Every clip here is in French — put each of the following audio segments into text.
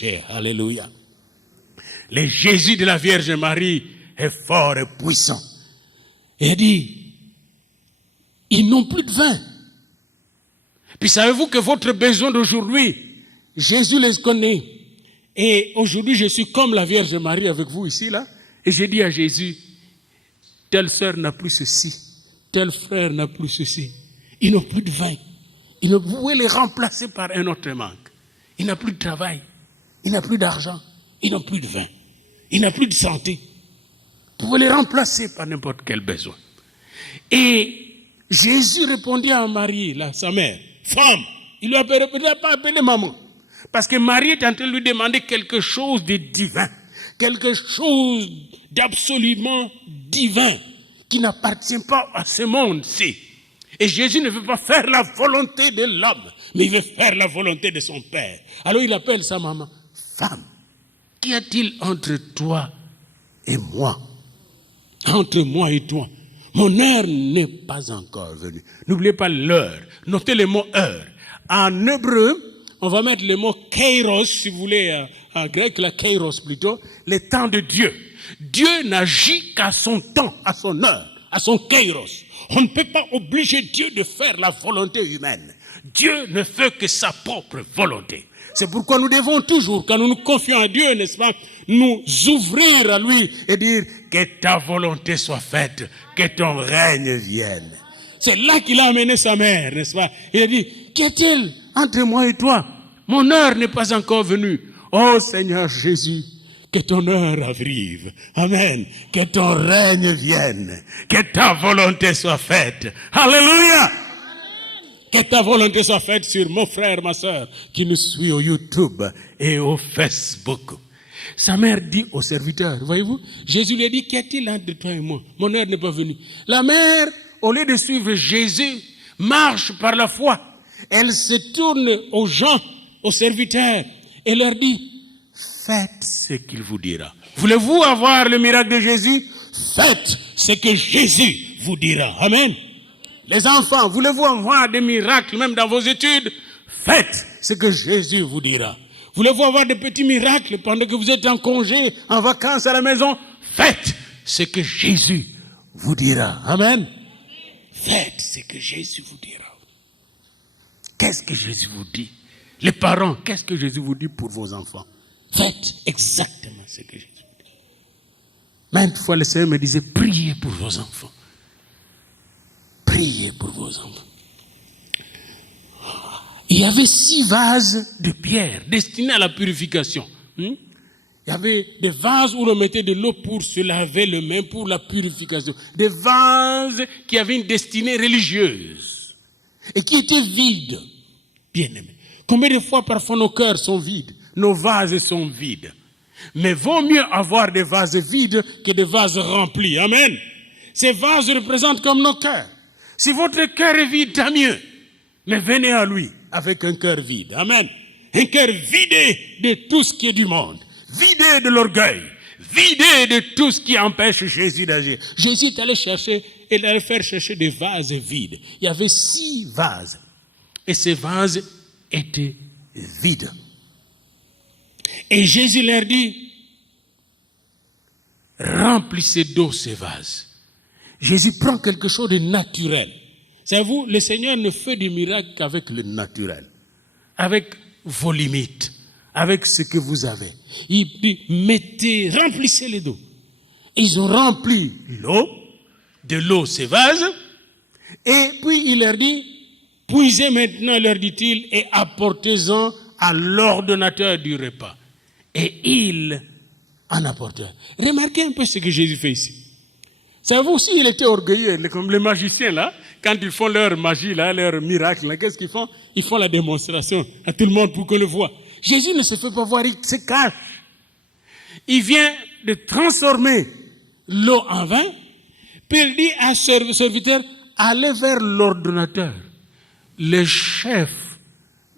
chair. Alléluia. Le Jésus de la Vierge Marie est fort et puissant. Et il dit, ils n'ont plus de vin. Puis savez-vous que votre besoin d'aujourd'hui, Jésus les connaît. Et aujourd'hui, je suis comme la Vierge Marie avec vous ici, là. Et j'ai dit à Jésus, telle sœur n'a plus ceci, tel frère n'a plus ceci. Ils n'ont plus de vin. Vous pouvez les remplacer par un autre manque. Il n'a plus de travail. Il n'a plus d'argent. Il n'a plus de vin. Il n'a plus de santé. Vous pouvez les remplacer par n'importe quel besoin. Et Jésus répondit à Marie, là, sa mère, femme. Il ne l'a pas appelé maman. Parce que Marie est en train de lui demander quelque chose de divin. Quelque chose d'absolument divin qui n'appartient pas à ce monde-ci. Et Jésus ne veut pas faire la volonté de l'homme, mais il veut faire la volonté de son Père. Alors il appelle sa maman, femme, qu'y a-t-il entre toi et moi? Entre moi et toi. Mon heure n'est pas encore venue. N'oubliez pas l'heure. Notez le mot heure. En hébreu, on va mettre le mot kairos, si vous voulez, en grec, la kairos plutôt, le temps de Dieu. Dieu n'agit qu'à son temps, à son heure, à son kairos. On ne peut pas obliger Dieu de faire la volonté humaine. Dieu ne fait que sa propre volonté. C'est pourquoi nous devons toujours, quand nous nous confions à Dieu, n'est-ce pas, nous ouvrir à lui et dire que ta volonté soit faite, que ton règne vienne. C'est là qu'il a amené sa mère, n'est-ce pas? Il a dit, qu'y a-t-il entre moi et toi? Mon heure n'est pas encore venue. Oh Seigneur Jésus, que ton heure arrive. Amen. Que ton règne vienne. Que ta volonté soit faite. Alléluia. Que ta volonté soit faite sur mon frère, ma soeur, qui nous suit au YouTube et au Facebook. Sa mère dit au serviteur, voyez-vous, Jésus lui a dit, qu'y a-t-il entre toi et moi? Mon heure n'est pas venue. La mère, au lieu de suivre Jésus, marche par la foi. Elle se tourne aux gens, aux serviteurs, et leur dit, faites ce qu'il vous dira. Voulez-vous avoir le miracle de Jésus? Faites ce que Jésus vous dira. Amen. Les enfants, voulez-vous avoir des miracles même dans vos études? Faites ce que Jésus vous dira. Voulez-vous avoir des petits miracles pendant que vous êtes en congé, en vacances à la maison? Faites ce que Jésus vous dira. Amen. Faites ce que Jésus vous dira. Qu'est-ce que Jésus vous dit? Les parents, qu'est-ce que Jésus vous dit pour vos enfants? Faites exactement ce que Jésus vous dit. Maintes fois, le Seigneur me disait, priez pour vos enfants. Priez pour vos enfants. Il y avait 6 vases de pierre destinés à la purification. Il y avait des vases où l'on mettait de l'eau pour se laver les mains, pour la purification. Des vases qui avaient une destinée religieuse et qui étaient vides. Bien-aimés. Combien de fois parfois nos cœurs sont vides, nos vases sont vides. Mais vaut mieux avoir des vases vides que des vases remplis. Amen. Ces vases représentent comme nos cœurs. Si votre cœur est vide, tant mieux. Mais venez à lui avec un cœur vide. Amen. Un cœur vidé de tout ce qui est du monde. Vidé de l'orgueil. Vidé de tout ce qui empêche Jésus d'agir. Jésus est allé chercher, il allait faire chercher des vases vides. Il y avait 6 vases. Et ces vases étaient vides. Et Jésus leur dit, remplissez d'eau ces vases. Jésus prend quelque chose de naturel. Savez-vous, le Seigneur ne fait des miracles qu'avec le naturel. Avec vos limites. Avec ce que vous avez. Il dit, remplissez-les d'eau. Ils ont rempli de l'eau ces vases. Et puis il leur dit, puisez maintenant, leur dit-il, et apportez-en à l'ordonnateur du repas. Et il en apportera. Remarquez un peu ce que Jésus fait ici. Savez-vous aussi, il était orgueilleux, comme les magiciens là, quand ils font leur magie là, leur miracle là, qu'est-ce qu'ils font? Ils font la démonstration à tout le monde pour qu'on le voit. Jésus ne se fait pas voir, il se cache. Il vient de transformer l'eau en vin, puis il dit à ses serviteurs, allez vers l'ordonnateur, le chef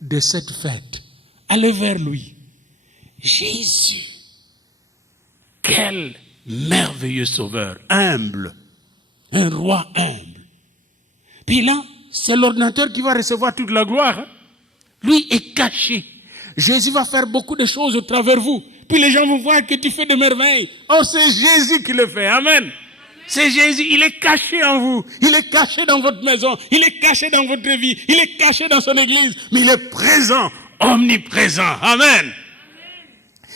de cette fête. Allez vers lui. Jésus, quel merveilleux sauveur, humble, un roi humble. Puis là, c'est l'ordonnateur qui va recevoir toute la gloire. Lui est caché. Jésus va faire beaucoup de choses au travers de vous. Puis les gens vont voir que tu fais de merveilles. Oh, c'est Jésus qui le fait. Amen. C'est Jésus, il est caché en vous. Il est caché dans votre maison. Il est caché dans votre vie. Il est caché dans son église. Mais il est présent, omniprésent. Amen.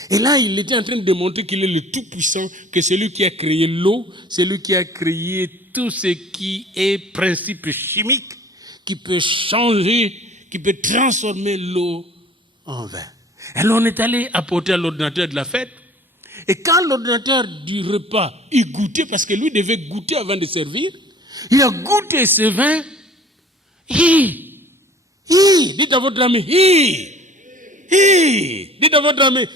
Et là, il était en train de démontrer qu'il est le Tout-Puissant, que c'est lui qui a créé l'eau, c'est lui qui a créé tout ce qui est principe chimique, qui peut changer, qui peut transformer l'eau en vin. Alors on est allé apporter à l'ordinateur de la fête. Et quand l'ordinateur du repas eut goûté, parce que lui devait goûter avant de servir, il a goûté ce vin. Dites à votre ami, dites à votre ami,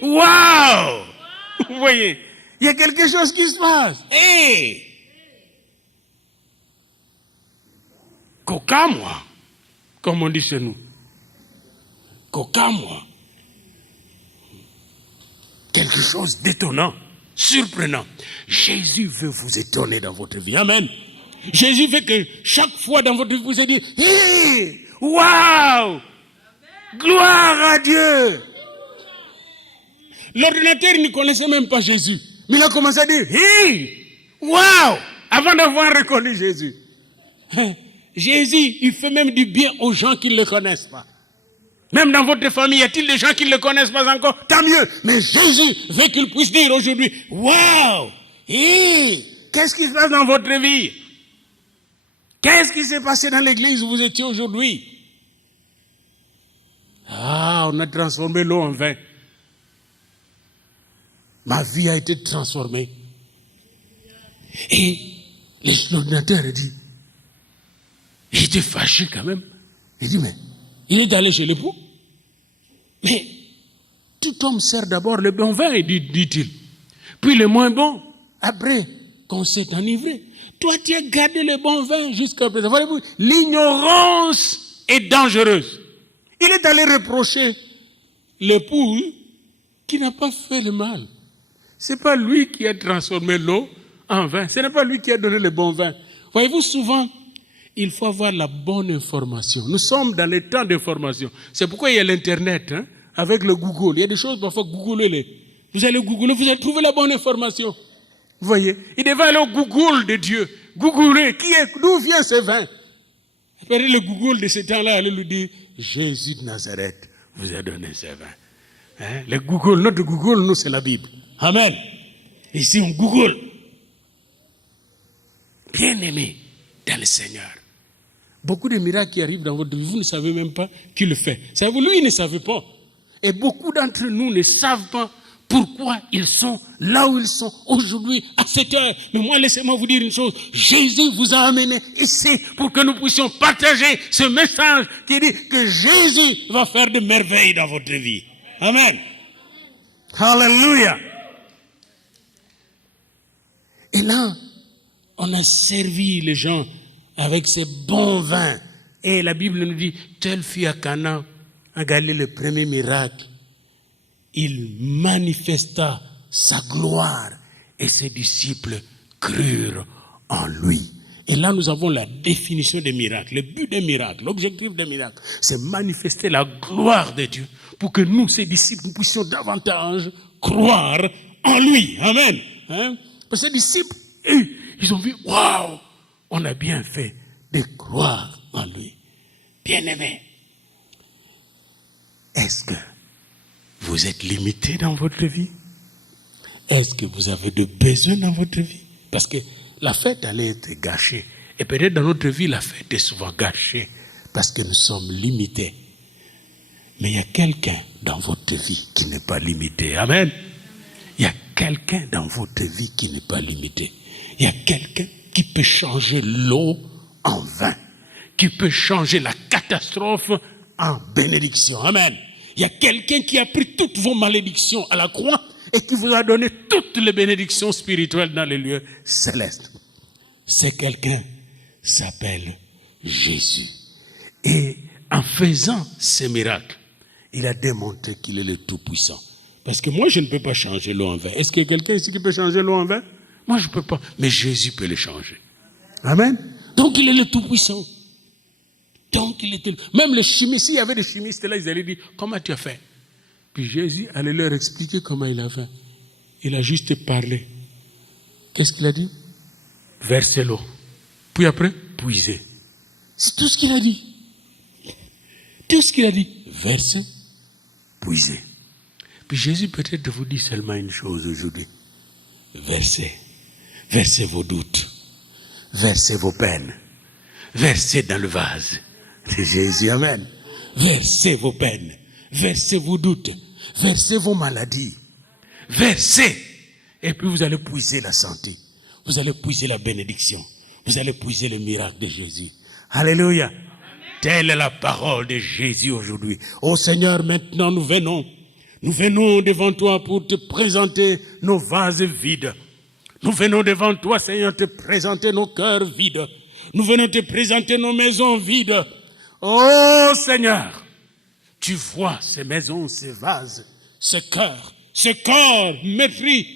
waouh! Vous voyez, il y a quelque chose qui se passe. Coca moi, comme on dit chez nous. Coca moi. Quelque chose d'étonnant, surprenant. Jésus veut vous étonner dans votre vie. Amen. Jésus veut que chaque fois dans votre vie, vous ayez dit, waouh! Gloire à Dieu! L'ordinateur ne connaissait même pas Jésus. Mais il a commencé à dire, waouh! Avant d'avoir reconnu Jésus. Jésus, il fait même du bien aux gens qui ne le connaissent pas. Même dans votre famille, y a-t-il des gens qui ne le connaissent pas encore? Tant mieux. Mais Jésus veut qu'il puisse dire aujourd'hui, waouh! Qu'est-ce qui se passe dans votre vie? Qu'est-ce qui s'est passé dans l'église où vous étiez aujourd'hui? On a transformé l'eau en vin. Ma vie a été transformée. Et l'ordinateur a dit, il était fâché quand même. Il dit, mais il est allé chez l'époux. Mais tout homme sert d'abord le bon vin, dit-il. Puis le moins bon, après qu'on s'est enivré. Toi, tu as gardé le bon vin jusqu'à présent. Voyez-vous, l'ignorance est dangereuse. Il est allé reprocher l'époux qui n'a pas fait le mal. Ce n'est pas lui qui a transformé l'eau en vin. Ce n'est pas lui qui a donné le bon vin. Voyez-vous, souvent, il faut avoir la bonne information. Nous sommes dans les temps d'information. C'est pourquoi il y a l'Internet, avec le Google. Il y a des choses, parfois, googlez-les. Vous allez googler, vous allez trouver la bonne information. Vous voyez, il devait aller au Google de Dieu. Googler, d'où vient ce vin? Après le Google de ce temps-là, allait lui dire, Jésus de Nazareth vous a donné ce vin. Le Google, notre Google, nous, c'est la Bible. Amen. Ici, on Google. Bien-aimé dans le Seigneur. Beaucoup de miracles qui arrivent dans votre vie, vous ne savez même pas qui le fait. Savez-vous, lui, il ne savait pas. Et beaucoup d'entre nous ne savent pas pourquoi ils sont là où ils sont aujourd'hui, à cette heure. Mais moi, laissez-moi vous dire une chose. Jésus vous a amené ici pour que nous puissions partager ce message qui dit que Jésus va faire de merveilles dans votre vie. Amen. Hallelujah. Et là, on a servi les gens avec ces bons vins. Et la Bible nous dit, tel fut à Cana, à Galilée, le premier miracle. Il manifesta sa gloire et ses disciples crurent en lui. Et là, nous avons la définition des miracles. Le but des miracles, l'objectif des miracles, c'est manifester la gloire de Dieu pour que nous, ses disciples, nous puissions davantage croire en lui. Amen. Parce que ces disciples, ils ont vu, waouh, on a bien fait de croire en lui. Bien-aimé, est-ce que vous êtes limité dans votre vie? Est-ce que vous avez de besoins dans votre vie? Parce que la fête allait être gâchée. Et peut-être dans notre vie, la fête est souvent gâchée parce que nous sommes limités. Mais il y a quelqu'un dans votre vie qui n'est pas limité. Amen. Il y a quelqu'un dans votre vie qui n'est pas limité. Il y a quelqu'un qui peut changer l'eau en vin, qui peut changer la catastrophe en bénédiction. Amen. Il y a quelqu'un qui a pris toutes vos malédictions à la croix et qui vous a donné toutes les bénédictions spirituelles dans les lieux célestes. C'est quelqu'un s'appelle Jésus. Et en faisant ces miracles, il a démontré qu'il est le Tout-Puissant. Parce que moi, je ne peux pas changer l'eau en vin. Est-ce qu'il y a quelqu'un ici qui peut changer l'eau en vin? Moi, je ne peux pas. Mais Jésus peut le changer. Amen. Donc, il est le Tout-Puissant. Donc, il était... Même les chimistes, s'il y avait des chimistes là, ils allaient dire, comment tu as fait? Puis Jésus allait leur expliquer comment il a fait. Il a juste parlé. Qu'est-ce qu'il a dit? Versez l'eau. Puis après, puisez. C'est tout ce qu'il a dit. Tout ce qu'il a dit. Versez, puisez. Puis Jésus peut-être vous dit seulement une chose aujourd'hui. Versez. Versez vos doutes. Versez vos peines. Versez dans le vase de Jésus. Amen. Versez vos peines. Versez vos doutes. Versez vos maladies. Versez. Et puis vous allez puiser la santé. Vous allez puiser la bénédiction. Vous allez puiser le miracle de Jésus. Alléluia. Telle est la parole de Jésus aujourd'hui. Oh Seigneur, maintenant nous venons. Nous venons devant toi pour te présenter nos vases vides. Nous venons devant toi, Seigneur, te présenter nos cœurs vides. Nous venons te présenter nos maisons vides. Oh Seigneur, tu vois ces maisons, ces vases, ces cœurs, ces corps meurtris,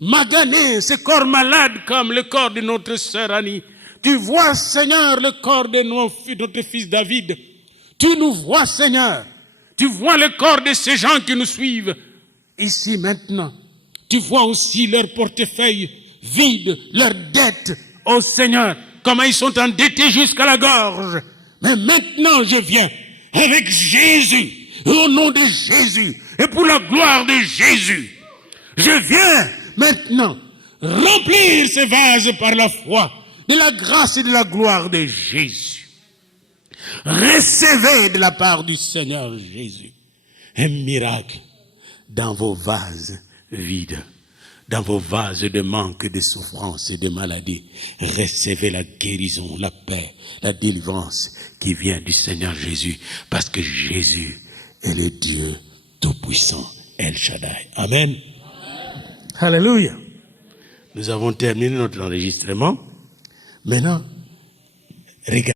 maganés, ces corps malades comme le corps de notre sœur Annie. Tu vois, Seigneur, le corps de notre fils David. Tu nous vois, Seigneur. Tu vois le corps de ces gens qui nous suivent ici maintenant. Tu vois aussi leur portefeuille vide, leurs dettes. Oh Seigneur, comment ils sont endettés jusqu'à la gorge. Mais maintenant je viens avec Jésus, au nom de Jésus, et pour la gloire de Jésus. Je viens maintenant remplir ces vases par la foi, de la grâce et de la gloire de Jésus. Recevez de la part du Seigneur Jésus un miracle dans vos vases vides, dans vos vases de manque, de souffrance et de maladie. Recevez la guérison, la paix, la délivrance qui vient du Seigneur Jésus, parce que Jésus est le Dieu Tout-Puissant, El Shaddai. Amen. Alléluia. Nous avons terminé notre enregistrement. Maintenant, regardez.